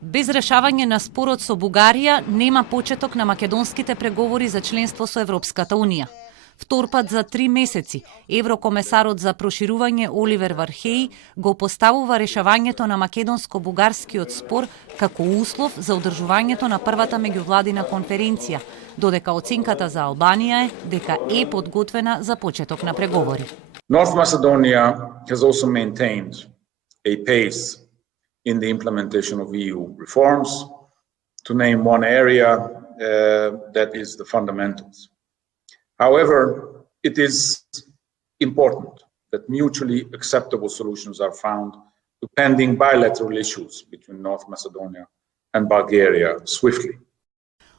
Без решавање на спорот со Бугарија нема почеток на македонските преговори за членство со Европската Унија. Втор пат за 3 месеци, еврокомесарот за проширување Оливер Вархеј го поставува решавањето на македонско-бугарскиот спор како услов за одржувањето на првата меѓувладина конференција, додека оценката за Албанија е дека е подготвена за почеток на преговори. North Macedonia has also maintained a pace in the implementation of EU reforms, to name one area that is the fundamentals. However, it is important that mutually acceptable solutions are found to pending bilateral issues between North Macedonia and Bulgaria swiftly.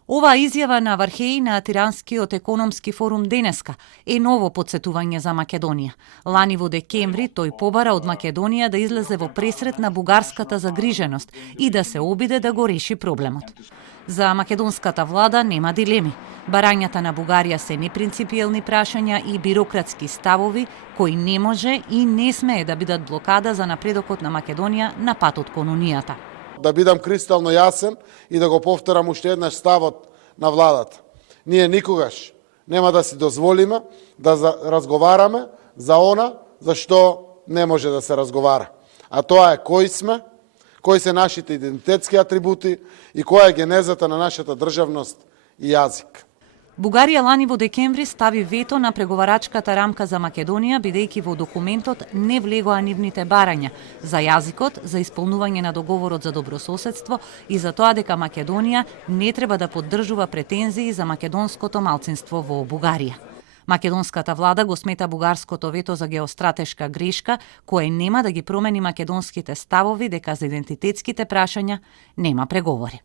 Оваа изјава на Вархеј на Тиранскиот економски форум денеска е ново потсетување за Македонија. Лани во декември тој побара од Македонија да излезе во пресрет на бугарската загриженост и да се обиде да го реши проблемот. За македонската влада нема дилеми. Барањата на Бугарија се непринципиелни прашања и бирократски ставови кои не може и не смее да бидат блокада за напредокот на Македонија на патот кон Унијата. Да бидам кристално јасен и да го повторам уште еднаш ставот на владата. Ние никогаш нема да си дозволиме да разговараме за она за што не може да се разговара. А тоа е кои сме, кои се нашите идентитетски атрибути и која е генезата на нашата државност и јазик. Бугарија лани во декември стави вето на преговарачката рамка за Македонија, бидејќи во документот не влегоа нивните барања за јазикот, за исполнување на договорот за добрососедство и за тоа дека Македонија не треба да поддржува претензии за македонското малцинство во Бугарија. Македонската влада го смета бугарското вето за геостратешка грешка, кое нема да ги промени македонските ставови дека за идентитетските прашања нема преговори.